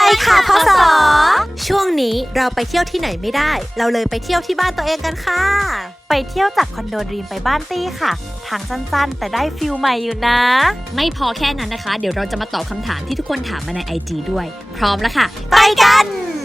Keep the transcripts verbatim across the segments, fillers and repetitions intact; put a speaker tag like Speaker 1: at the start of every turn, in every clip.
Speaker 1: ค่ะพศช่วงนี้เราไปเที่ยวที่ไหนไม่ได้เราเลยไปเที่ยวที่บ้านตัวเองกันค่ะ
Speaker 2: ไปเที่ยวจากคอนโดดรีมไปบ้านตี้ค่ะทางสั้นๆแต่ได้ฟิลใหม่อยู่นะ
Speaker 3: ไม่พอแค่นั้นนะคะเดี๋ยวเราจะมาตอบคำถามที่ทุกคนถามมาใน ไอ จี ด้วยพร้อมแล้วค่ะ
Speaker 2: ไปกัน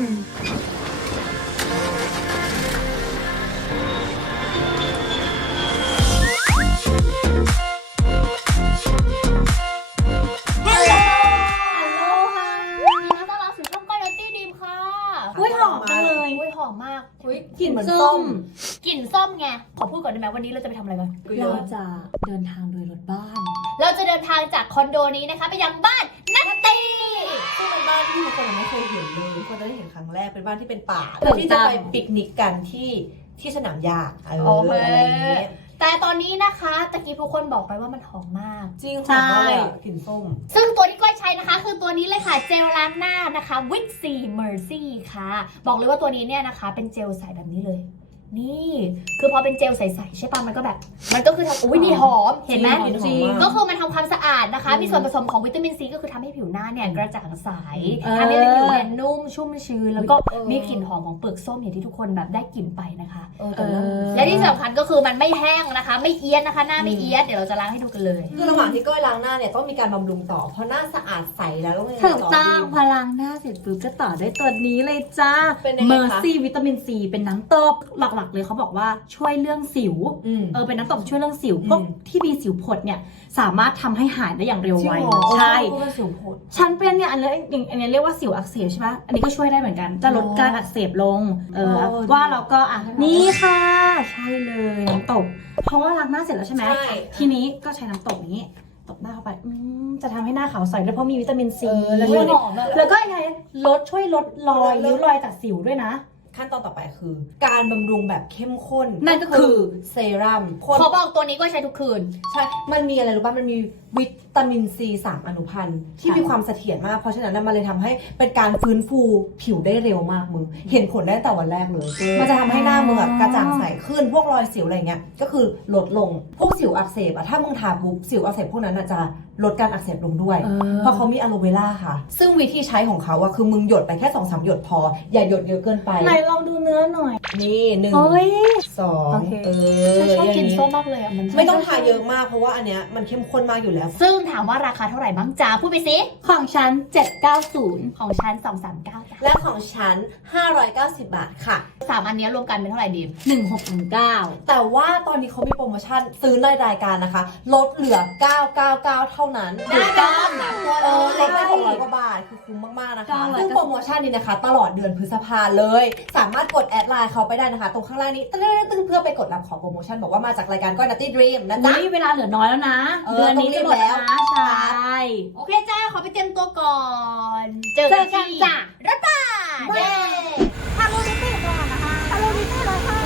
Speaker 4: อุ้ยหอมจังเลยอุ้ยหอมมากอุ้ยกลิ่นเหมือนส้มกลิ่นส้มไงขอพูดก่อนได้ไหมวันนี้เราจะไปทำอะไรกัน
Speaker 5: เราจะเดินทางโดยรถบ้าน
Speaker 4: เราจะเดินทางจากคอนโดนี้นะคะไปยังบ้านนัตตี้
Speaker 6: ซึ่งเป็นบ้านที่ทุกคนยังไม่เคยเห็นเลยทุกคนจะได้เห็นครั้งแรกเป็นบ้านที่เป็นป่าเพื่อที่จะไปปิกนิกกันที่ที่สนามหญ้าเอออะไรอย่างเงี้ย
Speaker 4: แต่ตอนนี้นะคะตะกี้ทุกคนบอกไปว่ามันหอมมาก
Speaker 6: จริงหอมมากเลยกลิ่นส้ม
Speaker 4: ซึ่งตัวที่ก้อยใช้นะคะคือตัวนี้เลยค่ะเจลล้างหน้านะคะวิตซีเมอร์ซี่ค่ะบอกเลยว่าตัวนี้เนี่ยนะคะเป็นเจลใสแบบนี้เลยนี่คือพอเป็นเจลใสๆใช่ป่ะมันก็แบบมันก็คือทำอุ้ยนี่หอมเห็นไหมจริงก็คือมันทำความสะอาดนะคะมีส่วนผสมของวิตามินซีก็คือทำให้ผิวหน้าเนี่ยกระจ่างใสทำให้ผิวเนี่ยนุ่มชุ่มชื้นแล้วก็มีกลิ่นหอมของเปลือกส้มอย่างที่ทุกคนแบบได้กลิ่นไปนะคะและที่สำคัญก็คือมันไม่แห้งนะคะไม่เอียดนะคะหน้าไม่เอียดเดี๋ยวเราจะล้างให้ดูกันเลย
Speaker 6: คือระหว่างที่ก้อยล้างหน้าเนี่ยต้องมีการบำรุงต่อเพราะหน้าสะอาดใสแล้วต้อง
Speaker 5: ถูกต้องพอล้างหน้าเสร็จปุ๊บก็ต่อด้วยตัวนี้เลยจ้าเมอร์ซี่วิตามินซีเป็นน้ำตกหลักเลยเขาบอกว่าช่วยเรื่องสิวเออเป็นน้ำตกช่วยเรื่องสิวพวกที่มีสิวผดเนี่ยสามารถทำให้หายได้อย่างเร็วไวใช่ฉันเป็นเนี่ยอันนี้อันนี้เรียกว่าสิวอักเสบใช่ไหมอันนี้ก็ช่วยได้เหมือนกันจะลดการอักเสบลงเออว่าเราก็อ่ะนี่ค่ะใช่เลยน้ำตกเพราะว่าล้างหน้าเสร็จแล้วใช่ไหมทีนี้ก็ใช้น้ำตกนี้ตบหน้าเข้าไปจะทำให้หน้าขาวใสด้วยเพราะมีวิตามินซีแล้วก็ยังไงลดช่วยลดรอยริ้วรอยจากสิวด้วยนะ
Speaker 6: ขั้นตอนต่อไปคือการบำรุงแบบเข้มข้น
Speaker 5: นั่นก็คือ
Speaker 6: เซรั่ม
Speaker 4: ขอบอกตัวนี้ก็ใช้ทุกคืน
Speaker 6: ใช่มันมีอะไรรู้ป่ะมันมีวิตามินซีสามอนุพันธ์ที่มีความเสถียรมากเพราะฉะนั้นมันเลยทำให้เป็นการฟื้นฟูผิวได้เร็วมากมึงเห็นผลได้ตั้งแต่วันแรกเลยมันจะทำให้หน้ามึงกระจ่างใสขึ้นพวกรอยสิวอะไรเงี้ยก็คือลดลงพวกสิวอักเสบอะถ้ามึงทาปุ๊บสิวอักเสบพวกนั้นจะลดการอักเสบลงด้วยเพราะเขามีอะโลเวล่าค่ะซึ่งวิธีใช้ของเขาอะคือมึงหยดไปแค่ สองถึงสาม หยดพออย่าหยดเยอะเกินไป
Speaker 5: ไหนลองดูเนื้อหน่อย
Speaker 6: นี่หนึ่งสองเออ
Speaker 4: ชอบกินส้มมากเลยอ่ะมัน
Speaker 6: ไม่ต้องทาเยอะมากเพราะว่าอันเนี้ยมันเข้มข้นมากอยู่แล้ว
Speaker 4: ซึ่งถามว่าราคาเท่าไหร่บ้างจ้าพูดไปสิ
Speaker 5: ของฉันเจ็ดเก้าศูนย์
Speaker 4: ของฉันสองสามเก้าจ้า
Speaker 6: และของฉันห้าร้อยเก้าสิบบาทค่ะ
Speaker 4: สามอันนี้รวมกันเป็นเท่าไหร่ดี
Speaker 5: หนึ่งหกหนึ่งเก้า
Speaker 6: แต่ว่าตอนนี้เขามีโปรโมชั่นซื้อในรายการนะคะลดเหลือเก้าเก้าเก้าเท่านั้น
Speaker 4: ถูกต้อง
Speaker 6: เออลดได้หกร้อยกว่าบาทคือคุ้มมากๆนะคะซึ่งโปรโมชั่นนี้นะคะตลอดเดือนพฤษภาเลยสามารถกดแอดไลน์เขาไปได้นะคะตรงข้างล่างนี้ตึ้งเพื่อไปกดรับของโปรโมชั่นบอกว่ามาจากรายการก้อยนัตตี้ดรีมนะจ๊ะ
Speaker 5: เวลาเหลือน้อยแล้วนะเดือนนี้จะหมดแล้วนะใช่
Speaker 4: โอเคจ้าขอไปเตรียมตัวก่อนเจอกันจ้ารถบ้านเย้
Speaker 5: ฮาโลวีตี้ก่อนนะคะฮาโลวีตี้เลยค่ะ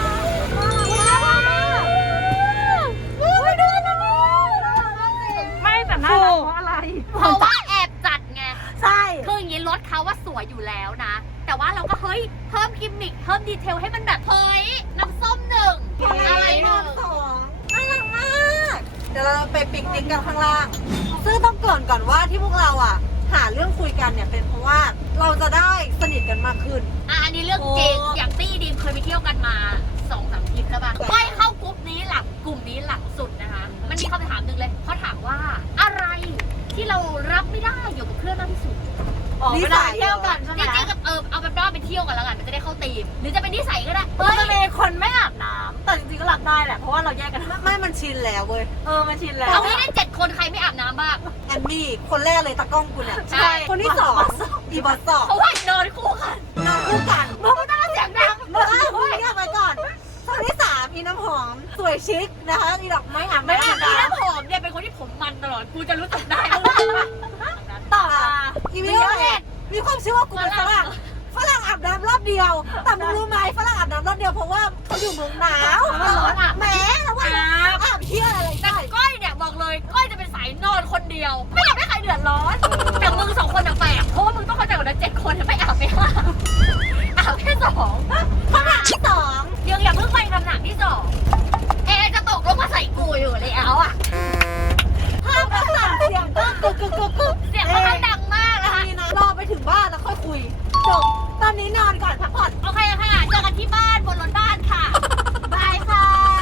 Speaker 4: ไม่แต่น่ารักเพราะอะไรเพราะว่าแอบจัดไง
Speaker 5: ใช่
Speaker 4: คืออย่างนี้รถเขาว่าสวยอยู่แล้วนะแต่ว่าเราก็เฮ้ยเพิ่มกิมมิคเพิ่มดีเทลให้มันแบบเฮ้ยน้ำส้มหนึ่งอะไรหนึ่ง
Speaker 6: สองน่ารักมากเดี๋ยวเราไปปิกนิกกันข้างล่างซึ่งต้องเกริ่นก่อนว่าที่พวกเราอ่ะหาเรื่องคุยกันเนี่ยเป็นเพราะว่าเราจะได้สนิทกันมากขึ้น
Speaker 4: อ่ะอันนี้เรื่องจริงอย่างตี้ดีมเคยไปเที่ยวกันมาสองสามทริปแล้วป่ะก้อยเข้ากลุ่มนี้หลังกลุ่มนี้หลังสุดนะคะมันมีคำถามหนึ่งเลยเขาถามว่าอะไรที่เรารับไม่ได้อยู่กับเพื่อนมากที่สุด
Speaker 5: นิสัยเที่ยวกันใช่ไหม
Speaker 4: จริงๆเออเอาเป็นว่าไปเที่ยวกันแล้วกันมันจะได้เข้าธีมหรือจะเป็นนิสัยก็ได้
Speaker 5: เฮ้ยมีคนไม่อาบน้ำแต่จริงๆก็รับได้แหละเพราะว่าเราแยกกัน
Speaker 6: ไม่มันชินแล้วเว้ย
Speaker 5: เออมันชินแล้ว
Speaker 4: เอางี้ได้เจ็ดคนใครไม่อาบน้ำบ้าง
Speaker 6: แอนมี่คนแรกเลยตากล้องกูเนี่ย
Speaker 4: ใช่
Speaker 6: คนที่สองอีบอสสอง
Speaker 4: เพราะว่านอนคู่กัน
Speaker 6: นอนคู่กัน
Speaker 4: เพราะว่าต้องเสียงดัง
Speaker 6: เออพูดแยกไปก่อนคนที่สามอีน้ำหอมสวยชิคนะคะอีดอกไม้อาบ
Speaker 4: ไม่อาบน้ำหอมเนี่ยเป็นคนที่ผมมันตลอดกูจะรู้สึกได้
Speaker 6: ต่ออีวิโอเลตมีความเชื่อว่ากูเป็นฝรั่งฝรั่งอาบน้ำรอบเดียวแต่มึงรู้ไหมฝรั่งอาบน้ำรอบเดียวเพราะว่าเขาอยู่เมืองหนาวแหมแล้วว่าอาบเที่ยวอะไร
Speaker 4: แต่ก้อยเนี่ยบอกเลยก้อยจะเป็นสายนอนคนเดียวไม่อยากให้ใครเดือดร้อนแต่มึงสองคนอะแปลกเพราะว่ามึงต้องเข้าใจก่อนนะเจ็ดคนไม่อาบไม่อาบอาบแค่สอง
Speaker 6: คำถามที่สอง
Speaker 4: ยังอย่าเพิ่งไปคำถามที่สองเอจะตกลงมาใส่กูอยู่แล้วอะ
Speaker 6: ภาพกระสับเสียงก็กึกกึกกึกกึก
Speaker 4: เสียงค่อนข้างดังมากนะคะ
Speaker 6: รอไปถึงบ้าน
Speaker 5: แล้วค่อยคุยจบตอนนี้นอนก่อนพักผ่อน
Speaker 4: โอเคค่ะ เจอกันที่บ้านบนรถบ้านค่ะ
Speaker 5: บายค่ะ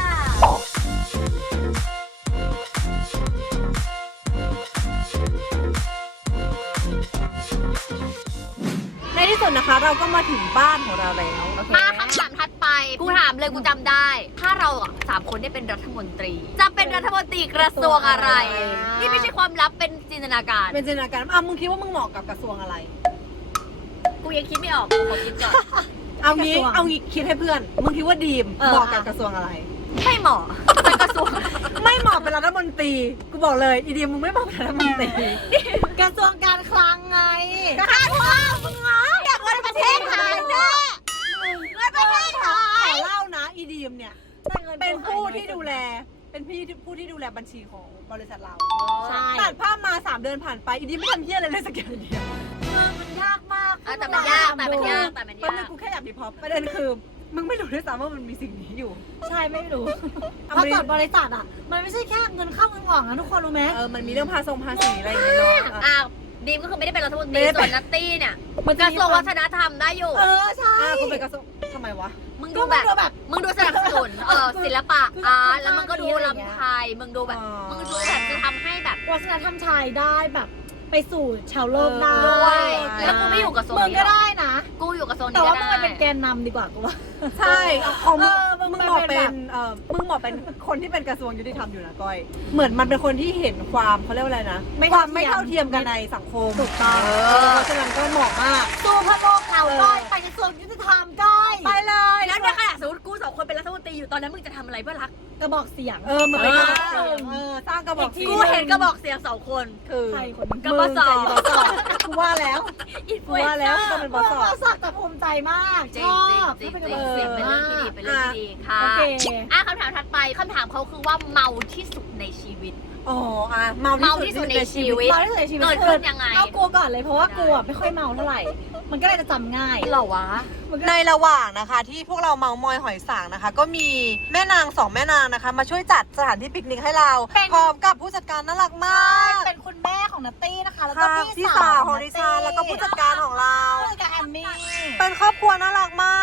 Speaker 6: ในที่สุดนะคะเราก็มาถึงบ้านของเราแล้ว
Speaker 4: มาคำถามถัดไป กูถามเลยกูจำได้ ถ้าเราอ่ะสามคนได้เป็นรัฐมนตรี จะเป็นรัฐมนตรีกระทรวงอะไร นี่ไม่ใช่ความลับเป็นจินตนาการ
Speaker 6: เป็นจินตนาการอ่ะมึงคิดว่ามึงเหมาะกับกระทรวงอะไร
Speaker 4: กูยังคิดไม่ออกกูขอคิดก่อน
Speaker 6: เอางี้เอางี้คิดให้เพื่อน มึงคิดว่าดีมเหมาะกับกระทรวงอะไร
Speaker 4: ไม่เหมาะเป็นกระทรวง
Speaker 6: ไม่เหมาะเป็นรัฐมนตรี กูบอกเลยอีดีมมึงไม่เหมาะเป็นรัฐมนตรี
Speaker 5: กระทรวงการคลังไง
Speaker 6: ก็คาดว่ามึงเหรออยากเงินประเทศไทยเนี่ยเงินประเทศไทยขอเล่านะอีดีมเนี่ยเป็นผู้ที่ดูแล เป็นพี่ที่ผู้ที่ดูแลบัญชีของบริษัทเรา
Speaker 5: ใช่
Speaker 6: ตัดภาพมาสามเดือนผ่านไปอีดีมไม่ทำเพี้ยอะไรเลยสักอย่างเดียว
Speaker 5: มันยากมาก
Speaker 4: อ่ะแต่มันยากแต่มันยากแต่มัน
Speaker 6: แป๊บ
Speaker 4: ยา
Speaker 6: นึ
Speaker 4: ก
Speaker 6: งกูแค่อยากดีพอประเด็นคือมึงไม่รู้ด้วยซ้ำว่ามันมีสิ่งนี้อยู่
Speaker 5: ใช่ไม่รู้
Speaker 6: เอา
Speaker 5: เพราะ
Speaker 6: ไป
Speaker 5: จดบริษัทอ่ะ มันไม่ใช่แค่เงินเข้าเงินออกนะทุกคนรู้ไหม
Speaker 6: เออมันมีเรื่องภาษงภาษีอะไรอย่างเงี้ยเนาะอ่ะ
Speaker 4: อ้าวดีมก็คือไม่ได้เป็นรัฐมนต
Speaker 6: ไม่
Speaker 4: รี
Speaker 6: ได้เป็น
Speaker 4: ส่วนนัตตี้เนี่ย
Speaker 5: มัน
Speaker 4: ก
Speaker 5: จะ
Speaker 4: ระ
Speaker 5: มี
Speaker 4: ทรวง
Speaker 5: ควา
Speaker 4: วั
Speaker 5: ม
Speaker 4: ฒนธรรมได้อยู่
Speaker 5: เออใช่
Speaker 6: อ่ะกูเป็นกระทรวงทำไมวะ
Speaker 4: มึง
Speaker 5: ก็
Speaker 4: ดู
Speaker 5: มั
Speaker 4: แบ
Speaker 5: น
Speaker 4: บ
Speaker 5: ดูแบบ
Speaker 4: มึงดูสนับสนุนเออศิลปะ
Speaker 5: คือ
Speaker 4: อาร์ตแล้ว
Speaker 5: คือ
Speaker 4: มึงก็ดู
Speaker 5: อะไรอย่างเงี้ย
Speaker 4: ลำไทยมึงดูแบบ
Speaker 6: อ๋อ
Speaker 4: มึงดูแบบจะทำให้แบบ
Speaker 5: วัฒนธรรมไทยได้แบบไปสู่ชาวโลกได้
Speaker 6: เออ
Speaker 4: ด้วย
Speaker 6: ใช่
Speaker 4: แล้วกูไม่อยู่กระทรวง
Speaker 5: มึง
Speaker 4: นี้
Speaker 5: ก็
Speaker 4: หรอ
Speaker 5: ได้นะ
Speaker 4: กูอยู่กระทรวง
Speaker 5: แต่
Speaker 4: นี้
Speaker 5: ว่า
Speaker 4: ก็
Speaker 5: มึง
Speaker 4: ได้
Speaker 5: มาเป็นแกนนำดีกว่ากูว่า
Speaker 6: ใช่ของมึง
Speaker 5: เออมึง
Speaker 6: มึงเหมาะ
Speaker 5: เป็
Speaker 6: เป็น
Speaker 5: แบบ
Speaker 6: นเออมึงเหมาะเป็นคนที่เป็นกระทรวงยุติธรรมอยู่นะก้อย เหมือนมันเป็นคนที่เห็นความเขาเรียกว่าอะไรนะ
Speaker 5: ไม่
Speaker 6: ความ
Speaker 5: เท่าเทียม
Speaker 6: ไม่เท่าเทียมกันในสังคม
Speaker 5: ถูกต้อง
Speaker 6: เออเพราะฉะนั้นก็เหมาะมาก
Speaker 5: สู้พระโลกเราก้อยไปกระทรวงยุติธรรมก้อย
Speaker 6: ไปเลย
Speaker 4: แล้วเนี่ยขนาดสมมติกูสองคนเป็นรัฐมนตรีอยู่ตอนนั้นมึงจะทำอะไรเพื่อรัก
Speaker 5: กระบอกเสียง
Speaker 6: เออเหมือนเป็นกระบอก
Speaker 5: เอ
Speaker 6: เสีย
Speaker 5: อ
Speaker 6: งเออสร้างกระบอกเสียง
Speaker 4: กูเห็นกระบอกเสียงสองคน
Speaker 6: คือ
Speaker 5: ใครคนนึง
Speaker 4: กระบอกสอง
Speaker 6: มึงกับอีบอสกูว่าแล้ว
Speaker 4: อินฟ
Speaker 6: กู
Speaker 4: ลูเอน
Speaker 6: ว่า
Speaker 4: เซ
Speaker 6: แล้ว
Speaker 4: อร์
Speaker 6: ต้องเป็นบ
Speaker 5: เมื่
Speaker 6: อ
Speaker 5: อ
Speaker 6: ส
Speaker 5: มาสักแต่ภูมิใจมาก
Speaker 4: จริ
Speaker 5: ช
Speaker 4: ง
Speaker 5: อบ
Speaker 4: จริงจริง
Speaker 5: ถ้า
Speaker 4: จริง
Speaker 5: เป็น
Speaker 4: เป็น
Speaker 5: กระ
Speaker 4: เรื่อง
Speaker 5: บอก
Speaker 4: ที่ดีเป็นเรื่องที่ดีค่ะ
Speaker 5: โอเค
Speaker 4: อ่ะคำถามถัดไปคำถามเขาคือว่าเมาที่สุดในชีวิต
Speaker 6: อ๋ออ่ะเมา
Speaker 4: เมา
Speaker 6: ที่
Speaker 4: ที่
Speaker 6: สุ
Speaker 4: สุ
Speaker 6: ด
Speaker 4: ด
Speaker 6: ใน
Speaker 4: ใน
Speaker 6: ชี
Speaker 4: ชี
Speaker 6: วิต
Speaker 4: วิต
Speaker 5: ตอนที่เสียชีวิต
Speaker 4: เกิดขึ้นยังไง
Speaker 5: เอากูก่อนเลยเพราะว่ากูอ่ะไม่ค่อยเมาเท่าไหร่ มันก็เลยจะจำง่าย
Speaker 4: เหรอวะ
Speaker 6: ในระหว่างนะคะ ที่พวกเราเมามอยหอยสางนะคะ ก็มีแม่นางสองแม่นางนะคะ มาช่วยจัดสถานที่ปิกนิกให้เรา
Speaker 5: เป็น
Speaker 6: พร้อมกับผู้จัดการน่ารักมาก
Speaker 5: เป็นคุณแม่ของนัตตี้นะคะ แล้วก็
Speaker 6: ค่ะ
Speaker 5: พี่
Speaker 6: พี่
Speaker 5: สา
Speaker 6: สาว
Speaker 5: ว
Speaker 6: ของดิฉันแล้วก็ผู้จัดการของเรา
Speaker 5: ผู้จัดการแอมมี่
Speaker 6: เป็นครอบครัวน่ารักมาก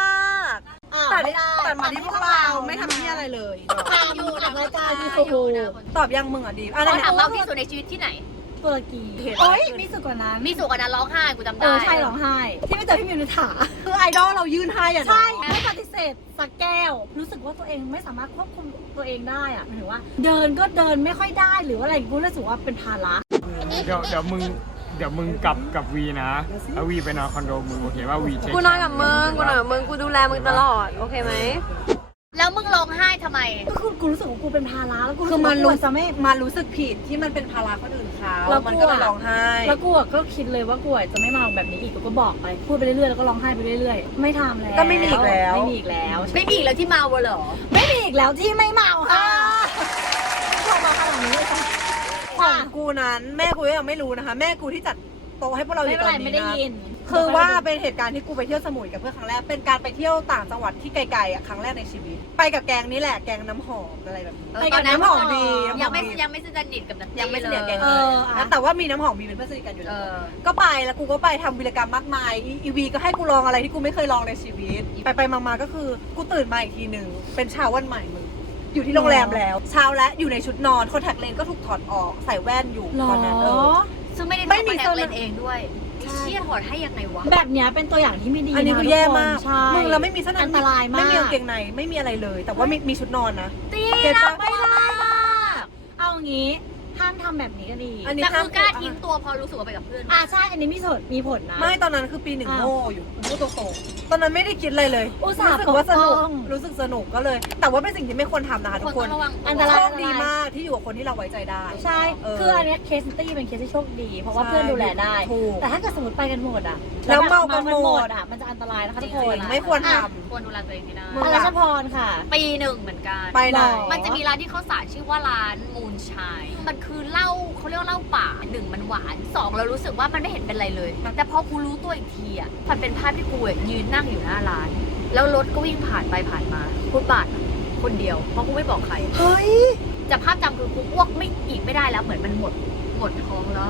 Speaker 5: อ้าว
Speaker 6: แต่
Speaker 5: ไม่ได้
Speaker 6: แต่มาที่พวกเราไม่ทำที่อะไรเลย
Speaker 5: ทำอยู่ทำรายการยูทูบ
Speaker 6: ตอบยังมึงอ่ะดีอะ
Speaker 4: เขา
Speaker 6: ไร
Speaker 4: ถาม
Speaker 6: เนี่ย
Speaker 4: เมาที่สุดในชีวิตที่ไหน
Speaker 5: ตุรกี
Speaker 6: เห็น
Speaker 5: โอ้ยมีสุดกว่านั้น
Speaker 4: มีสุกว่านั้นร้องไห้กูจำ
Speaker 5: เอ
Speaker 4: ได้
Speaker 5: อใช่ร้องไห้ ที่ไม่เจอพี่มิวนิถา
Speaker 6: คือไอดอลเรายื่นให้อ่ะเนอะ
Speaker 5: ใช่ไม่ปฏิเสธสักแก้ว รู้สึกว่าตัวเองไม่สามารถควบคุมตัวเองได้อะหมายถึงว่า เดินก็เดินไม่ค่อยได้หรือว่าอะไรกูรู้สึกว่าเป็นภาระ
Speaker 7: เดี๋ยวเดี๋ยวมึงเดี๋ยวมึงกลับกับวีนะแล้ววีไปนอนคอนโดมึงโอเคว่าวีเช็ค
Speaker 8: กูนอนกับมึง กูนอนกับมึง กูดูแลมึงตลอด โอเคไหม
Speaker 4: แล้วมึงร้องไห้ทำไม
Speaker 5: ก็คือกูรู้สึกว่ากูเป็นภาระแล้วกูรู้
Speaker 6: คื
Speaker 5: สึ
Speaker 6: อก มั
Speaker 5: ว่าน กู
Speaker 6: รู้
Speaker 5: จะไม่
Speaker 6: มันรู้สึกผิดที่มันเป็นภาระคนอื่นเขา
Speaker 5: แล้ว
Speaker 6: มัน
Speaker 5: กู
Speaker 6: ก็เลย
Speaker 5: อะ
Speaker 6: ร้องไห้
Speaker 5: แล้วกูอะก็คิดเลยว่ากูอะจะไม่มาแบบนี้อีกกูก็บอกไปพูดไปเรื่อยๆแล้วก็ร้องไห้ไปเรื่อยๆไม่ทำแล้ว
Speaker 6: ก็ไม่มีอีกแล้ว
Speaker 5: ไม่มีอีกแล้ว
Speaker 4: ไม่มีอีกแล้วที่เมาเหรอ
Speaker 5: ไม่มีอีกแล้วที่ไม่เมาค่ะชอบมาขนาดนี้เลยค่ะ
Speaker 6: ของกูนั้นแม่กูยังไม่รู้นะคะ แม่กูที่จัดโต๊ะให้พวกเราอ
Speaker 5: ไม่
Speaker 6: ยู่
Speaker 5: เป็น
Speaker 6: ตอ
Speaker 5: ไร
Speaker 6: น
Speaker 5: ไม่
Speaker 6: นี้
Speaker 5: ได้
Speaker 6: นะ
Speaker 5: ยิน
Speaker 6: คือว่าเป็นเหตุการณ์ที่กูไปเที่ยวสมุยกับเพื่อนครั้งแรกเป็นการไปเที่ยวต่างจังหวัดที่ไกลๆอ่ะครั้งแรกในชีวิต ไปกับแกงนี้แหละแกงน้ำหอมอะไรแบบนี้
Speaker 4: เออ
Speaker 6: ไป
Speaker 4: ต
Speaker 6: กั
Speaker 4: อบ นนั้น
Speaker 6: น้ำหอมดีน้ำห
Speaker 4: ยั
Speaker 6: อง ม
Speaker 4: ไม่
Speaker 6: ดี
Speaker 4: ยังไม่สนิทกับนัตตี้
Speaker 6: ยังไม่สนิทกับแกง
Speaker 5: เอ
Speaker 6: เลย
Speaker 5: ออะ
Speaker 6: แต่ว่ามีน้ำหอมมีเป็นเพื่อนสนิทกันอยู่
Speaker 4: เอ
Speaker 6: แล้ว
Speaker 4: อ
Speaker 6: ก็ไปแล้วกูก็ไปทำวิรกรรมมากมายอีอีวีก็ให้กูลองอะไรที่กูไม่เคยลองในชีวิต ไปไปมาๆก็คือกูตื่นมาอีกทีหนึ่งเป็นเช้าวันใหม่มึงอยู่ที่โรงแรมแล้ว เช้าและอยู่ในชุดนอนคอนแทคเลนส์ก็ถูกถอดออกใส่แว่นอยู่
Speaker 5: หรอ
Speaker 6: ตอนนั้นเออ
Speaker 4: ซึ่งไม่ได้
Speaker 6: ไม่
Speaker 4: ไม่
Speaker 6: มี
Speaker 4: มี
Speaker 6: โซน
Speaker 4: เล่นเองด้วยไอ้เชี่ยถอดให้ยังไงวะ
Speaker 5: แบบเนี้ยเป็นตัวอย่างที่ไม่ดี
Speaker 6: อันนี้
Speaker 5: ะ
Speaker 6: คือแย่
Speaker 5: ทุกน
Speaker 6: มาก
Speaker 5: ใช่
Speaker 6: มึงแล้วไม่มีเสื้อใน
Speaker 5: อันตรายมาก
Speaker 6: ไม่มีกางเกงในไม่มีอะไรเลย แต่ว่ามีมีชุดนอนนะ
Speaker 4: ตี
Speaker 6: เก็ต
Speaker 4: นะ
Speaker 6: ปะ
Speaker 4: ไม่ได้มาก
Speaker 5: เอางี้ห้ามทำแบบนี้กันดี
Speaker 6: อันนี้
Speaker 4: แต่คือกล้าทิ้งตัวพอรู้สึกว่าไปกับเพื่อน
Speaker 5: อ่าใช่อันนี้มีผลมีผลนะ
Speaker 6: ไม่ตอนนั้นคือปีหนึ่ง
Speaker 5: อ้าว
Speaker 6: โง่อยู่โง่ตัวโตตอนนั้นไม่ได้คิดอะไรเลย
Speaker 5: อุตส่าห์
Speaker 6: รู้สึกว่าสนุก
Speaker 5: ปกป้อง
Speaker 6: รู้สึกสนุกก็เลย แต่ว่าเป็นสิ่งที่ไม่ควรทำนะคะทุกคน
Speaker 4: ต้องระวัง
Speaker 5: อันตราย
Speaker 6: โชคดีมากที่อยู่กับคนที่เราไว้ใจได้
Speaker 5: ใช่
Speaker 6: เออ
Speaker 5: คืออันเนี้ยเคสตี้เป็นเคสที่โชคดี เพราะว่า
Speaker 6: ใช่
Speaker 5: เพื่อนดูแลได้
Speaker 6: ถูก
Speaker 5: แต่ถ้าเกิดสมมติไปกันหมดอ่ะ
Speaker 6: แล้วเมากัน
Speaker 5: แบบ
Speaker 6: หมด
Speaker 5: อ่ะ มันจะอันตรายนะคะ
Speaker 4: จ
Speaker 5: ทุ
Speaker 4: ริ
Speaker 5: ก
Speaker 4: ง
Speaker 5: คน
Speaker 4: ๆ
Speaker 6: ไม่ควรท
Speaker 4: ควรดูแลตัวเองให้ได้
Speaker 6: มึง
Speaker 5: อ
Speaker 6: อะ
Speaker 5: รัชพรค่ะ
Speaker 4: ปีหนึ่งเหมือนกัน
Speaker 6: ไปไหน
Speaker 5: หรอ
Speaker 4: มันจะมีร้านที่เขาสารชื่อว่าร้านมูนชาย มันคือเหล้าเขาเรียกว่าเหล้าป่าหนึ่งมันหวานสองเรารู้สึกว่ามันไม่เห็นเป็นไรเลย แต่พอกูรู้ตัวอีกทีอ่ะมันเป็นภาพที่กูอะยืนนั่งอยู่หน้าร้าน แล้วรถก็วิ่งผ่านไปผ่านมาฟุตบาทคนเดียวเพราะกูไม่บอกใคร
Speaker 6: เฮ้ย
Speaker 4: แต่ภาพจำคือกูอ้วกไม่อีกไม่ได้แล้วเหมือนมันหมดหมดท้องแล้วมึง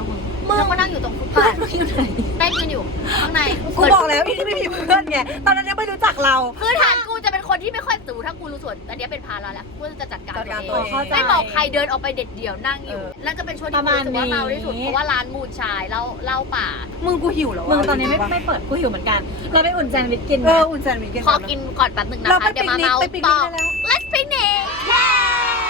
Speaker 4: มึงมานั่งอยู่ตรงฟุตบาทอยู่ไหนแป้งยืนอยู่ข้างใน
Speaker 6: กูบอกแล้วพี่ที่ไม่มีเพื่อนไงตอนนั้นยังไม่รู้จักเรา
Speaker 4: คือฐานกูจะเป็นคนที่ไม่ค่อยสูถ้ากูรู้ส่วนอันนี้เป็นภาระแล้วกูจะจัดการ
Speaker 6: จัดการ
Speaker 4: ตั
Speaker 6: ตัว ว
Speaker 4: เอ
Speaker 6: เอง ง
Speaker 4: ไม่บอกใครเดินออกไปเด็ดเดี่ยวนั่งอยู่นั่นก็เป็นช่วงที่กูรู้สึกว่าเมาที่สุดเพราะว่าร้านมูนชายเหล้าเหล้าป่า
Speaker 6: มึงกูหิวแล้ว
Speaker 5: มึงตอนนี้ไม่ไม่เปิดกูหิวเหมือนกัน เราไปอุ่นแซนด์วิชกิน
Speaker 6: เอออุ่นแซนด์วิชกัน
Speaker 4: ขอกินก่อนแป๊บนึงนะ
Speaker 6: เรา
Speaker 4: คะ
Speaker 6: ไป
Speaker 4: เดี๋ยวมา
Speaker 6: ปิกนิก
Speaker 4: เมา
Speaker 6: ไปปิก
Speaker 4: ต่
Speaker 6: นิ
Speaker 4: อ
Speaker 6: กได้แล้ว
Speaker 4: Let's picnic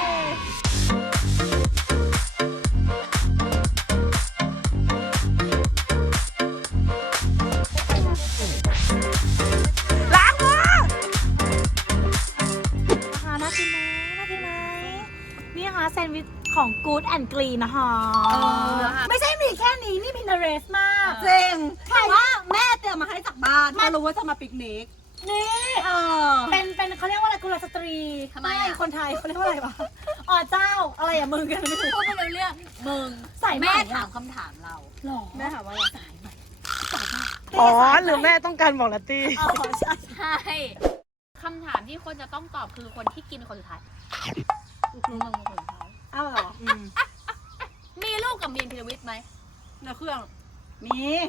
Speaker 5: นะคะน่ากินไหมน่ากินไหมนี่นะคะแซนด์วิชของ Good and Green นะคะไม่ใช่มีแค่นี้นี่ Pinterest มาก
Speaker 6: เจงแต่ว่าแม่เตรียมมาให้จากบ้านมารู้ว่าจะมาปิกนิก
Speaker 5: นี่เออเป็นเป็นเขาเรียกว่าอะไรกุลสตรี
Speaker 4: ทำไมอะ
Speaker 5: ใช่คนไทยเขาเรียกว่าอะไรวะอ๋อเจ้าอะไรอะมึงกันไม่ถูก
Speaker 4: พูดไม่รู้เรื่องมึง
Speaker 5: ใส่ไหม
Speaker 4: แม่
Speaker 5: อะ
Speaker 4: ถามคำถามเรา
Speaker 5: หรอ
Speaker 6: แม่ถามว่าอะไร
Speaker 5: อ๋อหรือแม่ต้องการบอกลาตี้อ๋อใช่
Speaker 4: ใช่คำถามที่คนจะต้องตอบคือคนที่กินคนสุดท้ายมึงมึงมึงคนสุดท้าย
Speaker 5: อ้าวเหรอ
Speaker 4: มีลูกกับมีนพิรวิทย์ไหม
Speaker 6: ในเครื่อง
Speaker 5: มี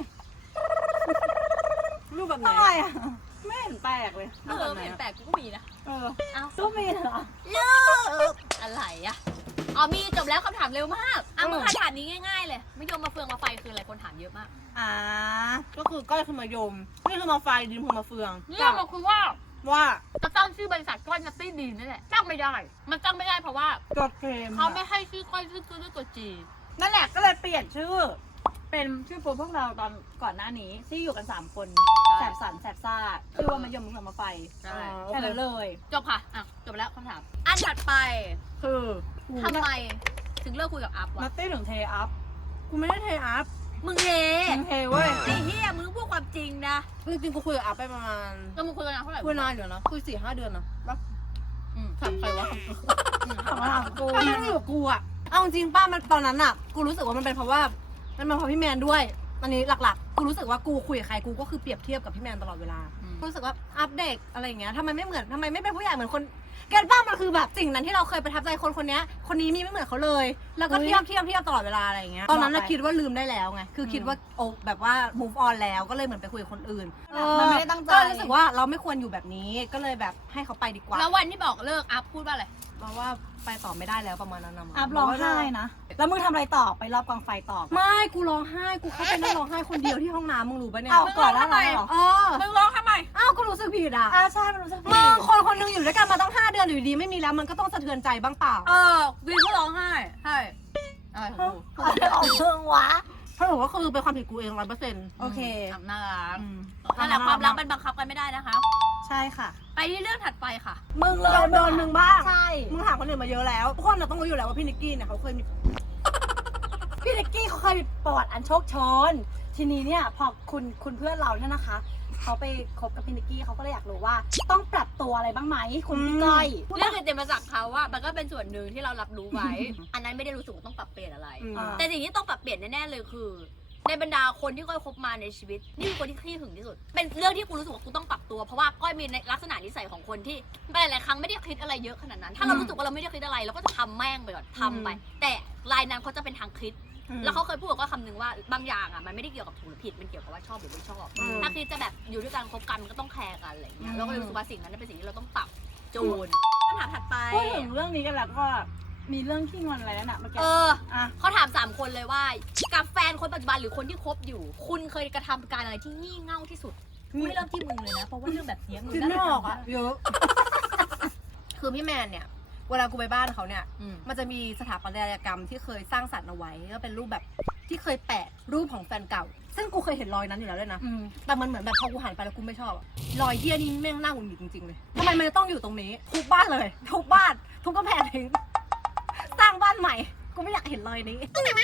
Speaker 6: รูปแบบไหน
Speaker 5: ทำไมอะไม่เห็นแปลกเลย
Speaker 4: เออไม่เห็นแปลกกูก็มีนะ
Speaker 5: เออ
Speaker 4: เอ้า
Speaker 5: ก็มีเหรอ
Speaker 4: ลูกอะไรอะอ๋อมีจบแล้วคำถามเร็วมากอ่ะมึงคำถามนี้ง่ายๆเลยไม่ยอมมาเฟืองมาไฟคืออะไรคนถามเยอะมาก
Speaker 6: อ่าก็คือก้อยคือมายมนี่คือมาไฟดินคือมาเฟือง
Speaker 4: เรื่องมันคือว่า
Speaker 6: ว่า
Speaker 4: จะตั้งชื่อบริษัทก้อยนัตตี้ดีนั่นแหละตั้งไม่ได้ มันตั้งไม่ได้เพราะว่า
Speaker 5: ตัวเกม
Speaker 4: เขาไม่ให้ชื่อก้อยชื่อชื่อตัวจี
Speaker 5: นั่นแหละก็เลยเปลี่ยนชื่อ เป็นชื่อโปรพวกเราตอนก่อนหน้านี้ที่อยู่กันสามคนแสบสันแสบซ่าชื่อว่ามายมมึงมาไฟ
Speaker 4: ใช่
Speaker 5: แค่นั้นเลย
Speaker 4: จบค่ะอ่ะจบแล้วคำถาม อันถัดไป
Speaker 5: คือ
Speaker 4: ทำไมถึงเลิกคุยกับอัพ
Speaker 5: นั
Speaker 4: วะ
Speaker 5: ตตี้ถึงเทอัพ
Speaker 6: กูไม่ได้เทอัพ
Speaker 4: มึงเฮ
Speaker 5: มึงเทเว้ย
Speaker 4: ไอ้เฮียมึงพูดความจริงนะ
Speaker 6: จริงๆกูคุยกับอัพไปประมาณ
Speaker 4: แล้วมึงคุยกันนานเท่าไหร่
Speaker 6: คุยนานอยู่นะคุยสี่ห้าเดือนนะปะ
Speaker 4: อืม
Speaker 6: ถามใครวะ
Speaker 5: ถามว่าถามกู
Speaker 6: ก็ยังอยู่กับกูอะเอาจริงป้ามันตอนนั้นอะกูรู้สึกว่ามันเป็นเพราะว่ามันเป็นเพราะพี่แมนด้วยอันนี้หลักๆกูรู้สึกว่ากูคุยกับใครกูก็คือเปรียบเทียบกับพี่แมนตลอดเวลากูรู้สึกว่าอัปเดตอะไรอย่างเงี้ยทำไมไม่เหมือนทำไมไม่เป็นผู้ใหญ่เหมือนคนแกนป้ามันคือแบบสิ่งนั้นที่เราเคยประทับใจคนคนนี้คนนี้มีไม่เหมือนเขาเลย แล้วก็เทียบเทียบเทียบตลอดเวลาอะไรอย่างเงี้ยตอนนั้นเราคิดว่าลืมได้แล้วไงคือคิดว่าโอ้แบบว่า move on แล้วก็เลยเหมือนไปคุยกับคนอื่น
Speaker 5: มันไม่ได้ตั้งใจ
Speaker 6: ก็รู้สึกว่าเราไม่ควรอยู่แบบนี้ก็เลยแบบให้เขาไปดีกว่า
Speaker 4: แล้ววันที่บอกเลิกอัพพูดว่าอะไร
Speaker 6: เพราะว่าไปต่อไม่ได้แล้วประมาณนั้นนะมั้ง
Speaker 5: อัพร้องไห้นะ แล้วมึงทำอะไรต่อไปรอบกองไฟต่อ
Speaker 6: ไม่กูร้องไห้กูเข้าไปนั่งร้องไห้คนเดียวที่ห้องน้ำมึงรู้ปะเนี่ย
Speaker 5: เอาก่อนแล้วอะไรเหรอ
Speaker 6: เออ
Speaker 4: มึงร้องทำไม
Speaker 6: อ้าวก็รู้สึกผิดอ่ะ
Speaker 5: อ่าใช่มันรู้สึกผิด
Speaker 6: มึงคนคนหนึงอยู่ด้วยกันมาตั้งห้าเดือนอยู่ดีไม่มีแล้วมันก็ต้องสะเทือนใจบ้างเปล่า
Speaker 4: เออวีก็ร้องไห้ใช่อะไรของกู
Speaker 5: อะไรของมึงวะ
Speaker 6: ถ้าบอกว่าคือเป็นความผิดกูเองร้อยเปอร์เซ็นต์
Speaker 5: โอเค
Speaker 4: ทำน่ารัก
Speaker 6: อืม
Speaker 4: นั่นแหละความรักมันบังคับกันไม่ได้นะคะ
Speaker 5: ใช่ค่ะ
Speaker 4: ไปที่เรื่องถัดไปค่ะ
Speaker 5: มึงเลย
Speaker 6: โดนโดนมึงบ้าง
Speaker 5: ใช่
Speaker 6: มึงถามคนอื่นมาเยอะแล้วทุกคนน่ะต้องรู้อยู่แล้วว่าพี่นิกกี้เนี่ยเขาเคยมี
Speaker 5: พี่นิกกี้เขาเคยมีประวัติอันโชคโชน ทีนี้เนี่ยพอคุณคุณเพื่อนเราเนี่ยนะคะ เขาไปคบกับพี่นิกกี้เขาก็เลยอยากรู้ว่า ต้องปรับตัวอะไรบ้างไหมคุณพี่ก้อย
Speaker 4: เรื่องเต็มมาจากเขาว่ามันก็เป็นส่วนหนึ่งที่เรารับรู้ไว้ อันนั้นไม่ได้รู้สึกว่าต้องปรับเปลี่ยนอะไร
Speaker 6: อืม
Speaker 5: อ่า
Speaker 4: แต่สิ่งที่ต้องปรับเปลี่ยนแน่ๆเลยคือ ในบรรดาคนที่ก้อยคบมาในชีวิต นี่คือคนที่ขี้หึงที่สุด เป็นเรื่องที่กูรู้สึกว่ากูต้องปรับตัวเพราะว่าก้อยมีในลักษณะนิสัยของคนที่หลายๆครั้งไม่ได้คิดอะไรเยอะขนาดนั้น ถ้าเรารู้สึกว่าเราไม่ได้คิดอะไรเราก็จะทำแม่งไปก่อนทำไป แต่รายนั้นเขาจะเป็นทางคิด แล้วเขาเคยพูดกับก้อยคำหนึ่งว่าบางอย่างอ่ะมันไม่ได้เกี่ยวกับถูกหรือผิดมันเกี่ยวกับว่าชอบหรือไม่ชอบ
Speaker 6: อืม
Speaker 4: ถ้าคิดจะแบบอยู่ด้วยกันคบกันมันก็ต้องแคร์กันอะไรอย่างเงี้ยเราก็เลยรู้สึกว่าสิ่งนั้นเป็นสิ่งที่เราต้องปรับจูนคำถามถัดไป
Speaker 5: พูดถึงเรื่องนี้กันแล้วก็มีเรื่องขี้งอนอะไรนั่นน่ะเมื่อกี้
Speaker 4: เออ
Speaker 5: อ่ะ
Speaker 4: เขาถามสามคนเลยว่ากับแฟนคนปัจจุบันหรือคนที่คบอยู่ คุณเคยกระทำการอะไรที่งี่เง่าที่สุดกูไม่เริ่มที่มึงเลยนะเพราะว่าเรื่องแบบเนี้ยมึง
Speaker 6: คิด
Speaker 4: น่า
Speaker 6: ไม่
Speaker 4: จะ
Speaker 6: ออก
Speaker 4: ทำ
Speaker 6: อะ
Speaker 4: ได้
Speaker 6: เยอะ คือพี่แมนเนี่ย เวลากูไปบ้านเขาเนี่ย
Speaker 4: อืม
Speaker 6: มันจะมีสถาปัตยกรรมที่เคยสร้างสรรค์เอาไว้ก็เป็นรูปแบบที่เคยแปะรูปของแฟนเก่า ซึ่งกูเคยเห็นรอยนั้นอยู่แล้วเลยนะ
Speaker 5: อืม
Speaker 6: แต่มันเหมือนแบบพอกูหันไปแล้วกูไม่ชอบอะรอยเหี้ยนี่แม่งน่าหงุดหงิดจริงๆเลยทำไมมันจะต้องอยู่ตรงนี้ทุบบ้านเลยทุบบ้านทุบกำแพงทิ้งสร้างบ้านใหม่กูไม่อยากเห็นรอยนี้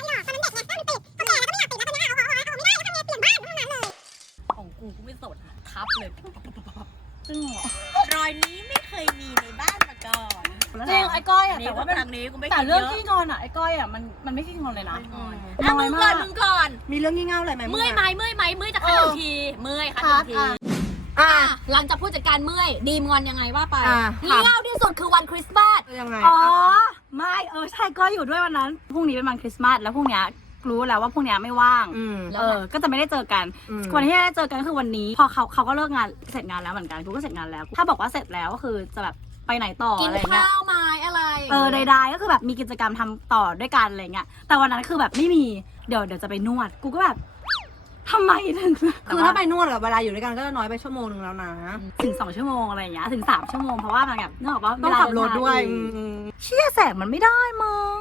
Speaker 4: ของกูกูไม่สนอะทับเลย
Speaker 5: ซึ่งเหรอ
Speaker 4: รอยนี้ไม่เคยมีในบ้านมาก่อน
Speaker 5: จริงไอ้ก้อย
Speaker 4: อั
Speaker 5: อ่ะ
Speaker 4: นนี้
Speaker 5: แต่
Speaker 4: ว่า
Speaker 5: ว่าเป็น
Speaker 4: ทางนี้กูไม่
Speaker 5: แต่
Speaker 4: คิด
Speaker 5: เรื่อง
Speaker 4: เยอะ
Speaker 5: ขี้งอนอ่ะไอ้ก้อยอ่ะมันมันไม่ขี้งอนเลยนะ
Speaker 6: อืม
Speaker 4: อ่ะมึงก่อนมึงก่อน
Speaker 6: มีเรื่องงี่เง่าอะไรไหม
Speaker 4: เมื่อยไหมเมื่อยไหมเมื่อยจะขั้นหนึ่งทีเมื่อยขั้นหนึ่งที
Speaker 5: อ่ะ
Speaker 6: อ่ะ
Speaker 4: อ่ะหลังจากผู้จัดการเมื่อยดีมงอนยังไงว่าไป
Speaker 6: อ่ะ
Speaker 4: งี่เง่าที่สุดคือวันคริสต์มาส
Speaker 6: ยังไง
Speaker 5: อ๋อ ไม่เออใช่ก้อยอยู่ด้วยวันนั้นพรุ่งนี้เป็นวันคริสต์มาสแล้วพรุ่งเนี้ยรู้แล้วว่าพรุ่งนี้ไม่ว่าง
Speaker 6: อืม
Speaker 5: เออก็จะไม่ได้เจอกัน
Speaker 6: อืม
Speaker 5: วันที่ได้เจอกันก็คือวันนี้พอเขาเขาก็เลิกงานเสร็จงานแล้วเหมือนกันกูก็เสร็จงานแล้วถ้าบอกว่าเสร็จแล้วก็คือจะแบบไปไหนต่อ
Speaker 4: กิน
Speaker 5: อะไรเงี้ย
Speaker 4: ข้าวไหม้อะไร
Speaker 5: เออใดๆก็คือแบบมีกิจกรรมทำต่อด้วยกันอะไรเงี้ยแต่วันนั้นคือแบบไม่มีเดี๋ยวเดี๋ยวจะไปนวดกูก็แบบทำไมถึง
Speaker 6: คือถ้าไปนวดกับเวลาอยู่ด้วยกันก็จะน้อยไปชั่วโมงนึงแล้วนะ
Speaker 5: ถึงสองชั่วโมงอะไรอย่างเงี้ยถึงสามชั่วโมงเพราะว่ามันแบบนึกออกว่า
Speaker 6: ต้องขับรถด้วยอืม
Speaker 5: เชี่ยแสงมันไม่ได้มึง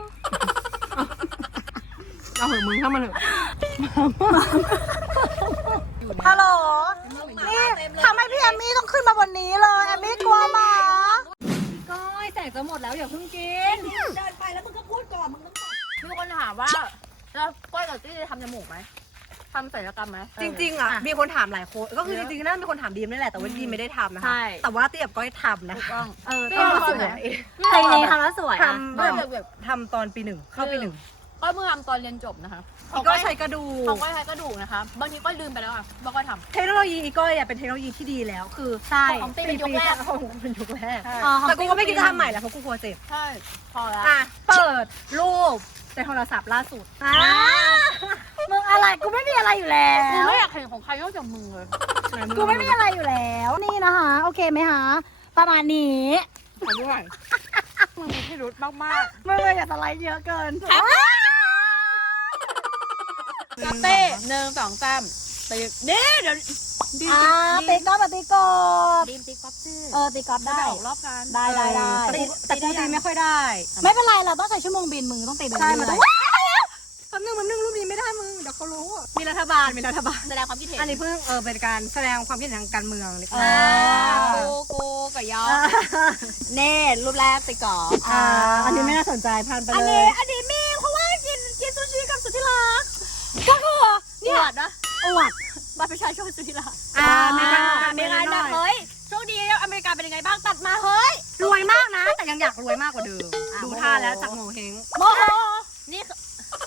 Speaker 6: เอาเหอะมึงถ้ามันเหอะ
Speaker 5: ฮัลโหลนี่ทำให้พี่แอมมี่ต้องขึ้นมาบนนี้เลยแอมมี่กลัวหมา
Speaker 6: ก้อยแสงจะหมดแล้วอย่าเพิ่งกิน
Speaker 4: มีคนถามว่าแล้วก้อยกับตี้จะทำจมูกไหมทำศัลยกรรมไหม
Speaker 6: จริงๆอ่ะมีคนถามหลายคนก็คือจริงๆน่ามีคนถามดีมนี่แหละแต่ว่าดีมไม่ได้ทำนะคะแต่ว่าเตี้ยบก้อยทำนะคะ
Speaker 5: เออ
Speaker 6: ตี้
Speaker 5: ทำ
Speaker 6: ทำ
Speaker 5: แล้ว
Speaker 6: ส
Speaker 5: ส
Speaker 6: ว
Speaker 5: วย ยใครนี้ทำแล้วสวยอะ
Speaker 6: ทำแบบแบบทำตอนปีหนึ่งเข้าปีหนึ่ง
Speaker 4: ก้อยเมื่อทำตอนเรียนจบนะคะ
Speaker 6: ก้อยใช้กระดูก
Speaker 4: ของก้อยใช้กระดูกนะคะบางทีก้อยลืมไปแล้วอ่ะว่าก้อยทำ
Speaker 6: เทคโนโลยีอีก้อยอ่ะเป็นเทคโนโลยีที่ดีแล้วคือ
Speaker 5: ใช่
Speaker 4: ของตี้เป็นยุคแรก
Speaker 6: ของเป็นยุคแรก
Speaker 5: อ๋อของ
Speaker 6: แต่กูก็ไม่คิดจะทำใหม่แล้วเพราะกูกลัวเจ็บ
Speaker 4: ใช่พอแล้ว
Speaker 6: อ่ะเปิดรูปในโทรศัพท์ล่าสุด
Speaker 5: อ่ามึงอะไรกูไม่มีอะไรอยู่แล้
Speaker 4: กู
Speaker 5: ว
Speaker 4: ไม่อยากเห็นของใครนอกจากมึงเลย
Speaker 5: กูไม่มีอะไรอยู่แล้วนี่นะคะโอเคไหมคะประมาณนี้
Speaker 6: ขอด้วยมึงมีพิรุธมาก
Speaker 5: มึงเลยอย่าสไลด์เยอะเกิน
Speaker 4: เต้หนึ่งสองสามตีเด้เดี๋ยว
Speaker 5: อ่าตีกอล์ฟอะตีกอล์ฟ
Speaker 4: ดีมตีก๊อฟชื่อ
Speaker 5: เออตีกอล์ฟได้
Speaker 4: ออกรอบกัน
Speaker 5: ได้ได้ได้
Speaker 6: แต่กูแต่กูตีไม่ค่อยได้
Speaker 5: ไม่เป็นไรเราต้องใช้ชั่วโมงบินมึงต้องตีไป
Speaker 6: ใช่
Speaker 5: เรื่
Speaker 6: มันต้
Speaker 5: อ
Speaker 6: อย งแป๊บนึงแป๊บนึงรูปนี้ไม่ได้มึงเดี๋ยวเขารู้มีรัฐบาลมีรัฐบาล
Speaker 4: แสดงความคิดเห็น
Speaker 6: อันนี้เพิ่งเออเป็นการแสดงความคิดเห็นทางการเมืองเล็กน้
Speaker 4: อ่า
Speaker 6: อย
Speaker 4: กูกูกับยอมเน่รูปแรกตีกอล์ฟ
Speaker 6: อ่าอันนี้ไม่น่าสนใจผ่านไป
Speaker 4: อัน
Speaker 6: เล
Speaker 4: นี้
Speaker 6: ย
Speaker 4: อันนี้มีเพราะว่ากินกินซูชิกับสุธิรักก็คือเนี่ยอวดนะ
Speaker 5: อวด
Speaker 4: บัตรประชาชนสุธิรัก
Speaker 6: อ่ามีการ
Speaker 4: มีงานแบบเฮ้ยโชคดีอเมริกาเป็นยังไงบ้างตัดมาเฮ้ย
Speaker 6: รวยมากนะ แต่ยังอยากรวยมากกว่าเดิมดูท่าแล้วจากโงเฮง
Speaker 4: โมโหนี่คือ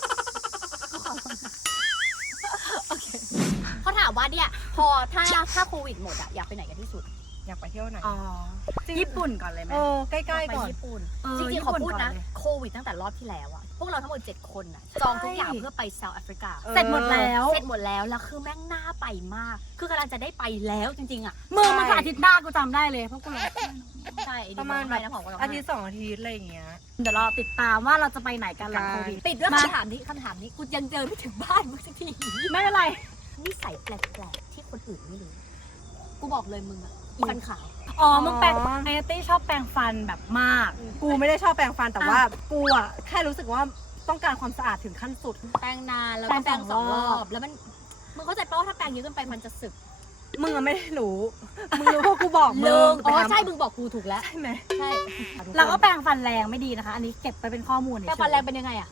Speaker 4: โอเคเขาถามว่าเนี่ยพอถ้าถ้าโควิดหมดอะอยากไปไหนกันที่สุด
Speaker 6: อยากไปเที่ยวไหน
Speaker 5: อ๋อญี่ปุ่นก่อนเลยไหม
Speaker 6: เออใกล้
Speaker 4: ไป
Speaker 6: ๆก่อน
Speaker 4: ญี่ปุ่น
Speaker 5: เออ
Speaker 4: จริง
Speaker 5: ญี่
Speaker 4: ๆขอ
Speaker 5: ปุ่น
Speaker 4: พูด
Speaker 5: ก่อน
Speaker 4: นะ
Speaker 5: เลย
Speaker 4: โควิดตั้งแต่รอบที่แล้วอะพวกเราทั้งหมดเจ็ดคนอะจองทุกอย่างเพื่อไปเซาท์แอฟริกา
Speaker 5: เสร็จหมดแล้ว
Speaker 4: เสร็จหมดแล้วแล้วคือแม่งน่าไปมาก คือกำลังจะได้ไปแล้วจริงๆอะ
Speaker 5: มือมันคืออาทิตย์หน้ากูจำได้เลยเพราะกูรอ
Speaker 4: ใช่
Speaker 6: ประมาณแบบ
Speaker 4: นะผมก็ร้ง
Speaker 6: อา
Speaker 4: ไห้
Speaker 6: ทิตย์สองอาทิตย์อะไรอย่างเงี้ย
Speaker 5: เดี๋ยวเราติดตามว่าเราจะไปไหนกันหลังโควิด
Speaker 4: ปิดด้วย
Speaker 5: มา
Speaker 4: คำถามนี้คำถามนี้กูยังเดินไม่ถึงบ้านมึงสักที
Speaker 5: ไม่เป็นไร
Speaker 4: นิสัยแปลกๆที่คนอื่นไม่รู้กูบอกเลยมึงอะอีฟันขาว
Speaker 5: อ๋อมึงแปรงไอตี้ชอบแปรงฟันแบบมาก
Speaker 6: กูไม่ได้ชอบแปรงฟันแต่ว่ากูอ่ะแค่รู้สึกว่าต้องการความสะอาดถึงขั้นสุด
Speaker 4: แปรงนานแล้ว
Speaker 5: แปร
Speaker 4: ก็
Speaker 5: ง
Speaker 4: แปรงสองร
Speaker 5: สองร
Speaker 4: อ
Speaker 5: อ
Speaker 4: บบ แล้วมันมึงเข้าใจป่ะว่าถ้าแปรงเยอะเกินไปมันจะสึก
Speaker 6: มึงอะไม่ได้รู้มึงรู้เพราะกูบอกมึ
Speaker 4: มึ
Speaker 6: ง
Speaker 4: งอ๋อใช่มึงบอกกูถูกแล้ว
Speaker 6: ใช่ไหม
Speaker 4: ใช่
Speaker 5: แล้วก็แปรงฟันแรงไม่ดีนะคะ อันนี้เก็บไปเป็นข้อมูลเฉยๆ
Speaker 4: แปรงฟันแรงเป็นยังไงอะ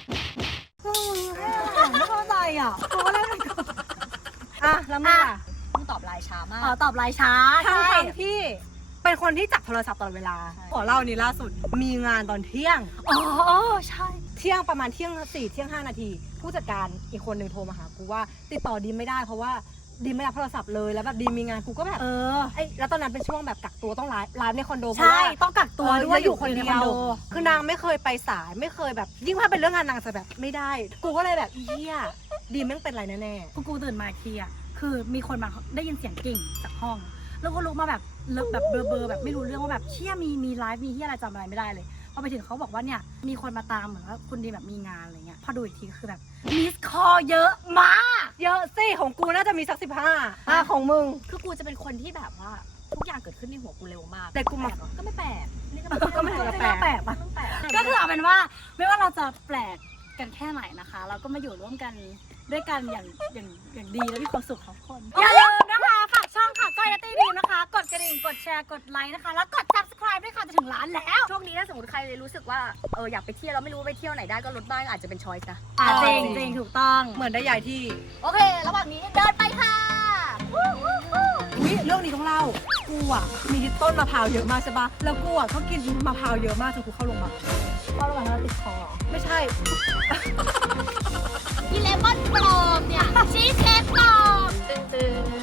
Speaker 5: ไม่เข้าใจอ่ะกูก็เล่นไปก่อน
Speaker 6: อ่ะแล้วมึงอ่ะ
Speaker 4: มึงตอบไลน์ช้ามาก
Speaker 5: อ๋อตอบไลน์ช้า
Speaker 6: ทั้ง
Speaker 5: ใช่
Speaker 6: ทั้งที่เป็นคนที่จับโทรศัพท์ตลอดเวลา ขอเล่านี้ล่าสุด มีงานตอนเที่ยง
Speaker 5: อ๋อใช่
Speaker 6: เที่ยงประมาณเที่ยงสี่เที่ยงห้านาที ผู้จัดการอีกคนหนึ่งโทรมาหากูว่าติดต่อดีมไม่ได้เพราะว่าดีมไม่รับโทรศัพท์เลยแล้วแบบดีมมีงานกูก็แบบ
Speaker 5: เออ
Speaker 6: ไอ้แล้วตอนนั้นเป็นช่วงแบบกักตัวต้องไลฟ์ไลฟ์ในคอนโดเพราะ
Speaker 5: ใช่
Speaker 6: ว่า
Speaker 5: ต้องกักตัว
Speaker 6: เออ
Speaker 5: ด้วย
Speaker 6: อยู่คนเดียว
Speaker 5: ใโ
Speaker 6: คือนางไม่เคยไปสายไม่เคยแบบ ยิ่งถ้าเป็นเรื่องงานนางจะแบบไม่ได้ กูก็เลยแบบเฮียดีมแม่งเป็นไรแน่
Speaker 5: พอกูตื่นมาอีกทีอ่ะคือมีคนมาได้ยินเสียงกิ่งจากห้อง แล้วก็ลุกมาแบบเลิกแบบเบลอๆแบบไม่รู้เรื่องว่าแบบเชี่ยมีมีไลฟ์มีที่อะไรจำอะไรไม่ได้เลยพอไปถึงเขาบอกว่าเนี่ยมีคนมาตามเหมือนว่าคุณดีแบบมีงานอะไรเงี้ยพอดูอีกทีก็คือแบบมิสคอลเยอะมาก
Speaker 6: ๆเยอะสิของกูน่าจะมีสักสิบห้าอ่ะของมึง
Speaker 4: คือกูจะเป็นคนที่แบบว่าทุกอย่างเกิดขึ้นในหัวกูเร็วมาก
Speaker 6: แต่กูมา
Speaker 4: แปลกเหรอก็ไม่แปลกนี่
Speaker 6: ก็ไม่เห็นจะแปลก
Speaker 5: แปลกปะ
Speaker 4: ไม่แปลก
Speaker 5: ก็คือเอาเป็นว่าไม่ว่าเราจะแปลกกันแค่ไหนนะคะ เราก็มาอยู่ร่วมกันด้วยกันอย่างอย่างอย่างดีและมีความสุขของคน อย่าลืมนะคะฝากช่องค่ะก้อยและตี้ดีมนะคะ กดกระดิ่งกดแชร์กดไลค์นะคะ แล้วกด subscribe ด้วยค่ะจะถึงล้านแล้ว
Speaker 4: ช่วงนี้ถ้าสมมติใครเลยรู้สึกว่าเอออยากไปเที่ยวแล้วไม่รู้ว่าไปเที่ยวไหนได้ก็รถบ้านอาจจะเป็นช้อยส์นะ
Speaker 5: อ่าจริงจริงถูกต้อง
Speaker 6: เหมือนได้ย้ายที่
Speaker 4: โอเค ระหว่างนี้เดินไปค่ะ
Speaker 6: วิเรื่องนี้ต้องเล่า กูอ่ะมีต้นมะพร้าวเยอะมากใช่ปะแล้วกูอ่ะก็กินมะพร้าวเยอะมากจนกูเข้าโรงพยาบาล
Speaker 5: เพราะระหว่างเราติดคอ
Speaker 6: ไม่ใช่
Speaker 4: มีเลมอนปลอมเนี่ย ชีสเค้กปลอมตึง